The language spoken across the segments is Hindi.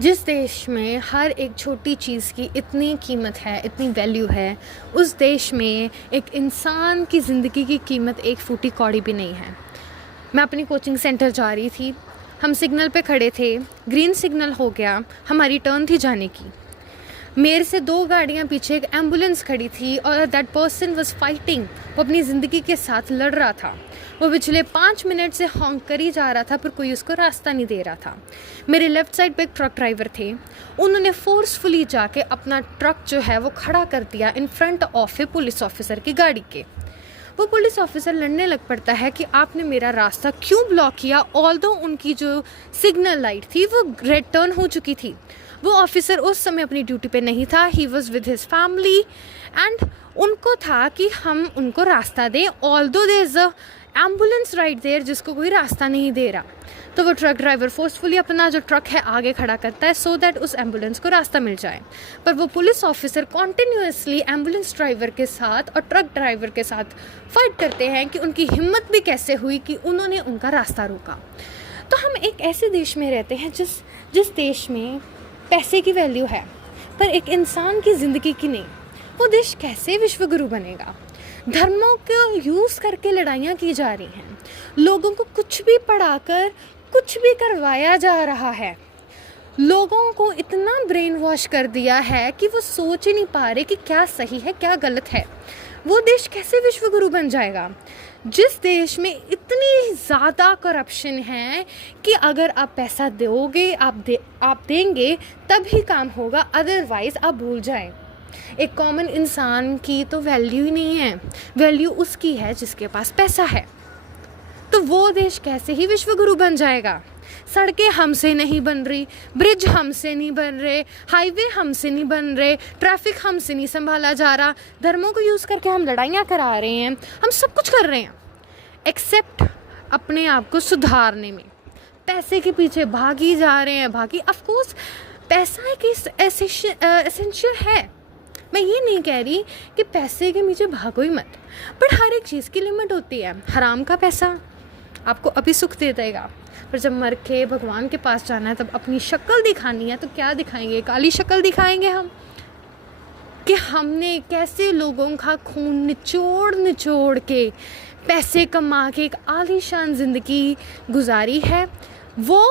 जिस देश में हर एक छोटी चीज़ की इतनी कीमत है, इतनी वैल्यू है, उस देश में एक इंसान की ज़िंदगी की कीमत एक फूटी कौड़ी भी नहीं है। मैं अपनी कोचिंग सेंटर जा रही थी, हम सिग्नल पे खड़े थे, ग्रीन सिग्नल हो गया, हमारी टर्न थी जाने की। मेरे से 2 गाड़ियाँ पीछे एक एम्बुलेंस खड़ी थी और दैट पर्सन वाज फाइटिंग। वो अपनी ज़िंदगी के साथ लड़ रहा था। वो पिछले 5 मिनट से हॉन्क कर ही जा रहा था, पर कोई उसको रास्ता नहीं दे रहा था। मेरे लेफ़्ट साइड पे एक ट्रक ड्राइवर थे। उन्होंने फोर्सफुली जाके अपना ट्रक जो है वो खड़ा कर दिया in front of A police officer की गाड़ी के। वो पुलिस ऑफिसर लड़ने लग पड़ता है कि आपने मेरा रास्ता क्यों ब्लॉक किया, ऑल्दो उनकी जो सिग्नल लाइट थी वो रेड टर्न हो चुकी थी। वो ऑफिसर उस समय अपनी ड्यूटी पे नहीं था, he was with his family and उनको था कि हम उनको रास्ता दें, although there is a ambulance right there जिसको कोई रास्ता नहीं दे रहा। तो वो ट्रक ड्राइवर फोर्सफुली अपना जो ट्रक है आगे खड़ा करता है सो दैट उस एम्बुलेंस को रास्ता मिल जाए। पर वो police officer continuously ambulance driver के साथ और ट्रक ड्राइवर के साथ फाइट करते हैं कि उनकी हिम्मत भी कैसे हुई कि उन्होंने उनका रास्ता रोका। तो हम एक ऐसे देश में रहते हैं जिस देश में पैसे की वैल्यू है पर एक इंसान की ज़िंदगी की नहीं। वो देश कैसे विश्वगुरु बनेगा? धर्मों को यूज़ करके लड़ाइयाँ की जा रही हैं, लोगों को कुछ भी पढ़ाकर कुछ भी करवाया जा रहा है। लोगों को इतना ब्रेन वॉश कर दिया है कि वो सोच ही नहीं पा रहे कि क्या सही है क्या गलत है। वो देश कैसे विश्वगुरु बन जाएगा जिस देश में इतनी ज़्यादा करप्शन है कि अगर आप पैसा दोगे, आप देंगे तब ही काम होगा, अदरवाइज़ आप भूल जाएं। एक कॉमन इंसान की तो वैल्यू ही नहीं है, वैल्यू उसकी है जिसके पास पैसा है। तो वो देश कैसे ही विश्वगुरु बन जाएगा? सड़कें हमसे नहीं बन रही, ब्रिज हमसे नहीं बन रहे, हाईवे हमसे नहीं बन रहे, ट्रैफिक हमसे नहीं संभाला जा रहा, धर्मों को यूज़ करके हम लड़ाइयाँ करा रहे हैं, हम सब कुछ कर रहे हैं एक्सेप्ट अपने आप को सुधारने में पैसे के पीछे भागी जा रहे हैं। ऑफकोर्स पैसा एक एसेंशियल है, मैं ये नहीं कह रही कि पैसे के पीछे भागो ही मत, बट हर एक चीज़ की लिमिट होती है। हराम का पैसा आपको अभी सुख दे देगा, पर जब मर के भगवान के पास जाना है तब अपनी शक्ल दिखानी है तो क्या दिखाएंगे? काली शक्ल दिखाएंगे हम कि हमने कैसे लोगों का खून निचोड़ निचोड़ के पैसे कमा के एक आलीशान ज़िंदगी गुजारी है। वो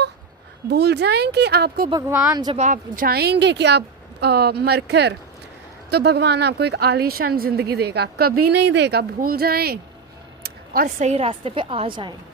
भूल जाएं कि आपको भगवान, जब आप जाएंगे कि आप मरकर, तो भगवान आपको एक आलीशान ज़िंदगी देगा, कभी नहीं देगा। भूल जाएं और सही रास्ते पे आ जाएं।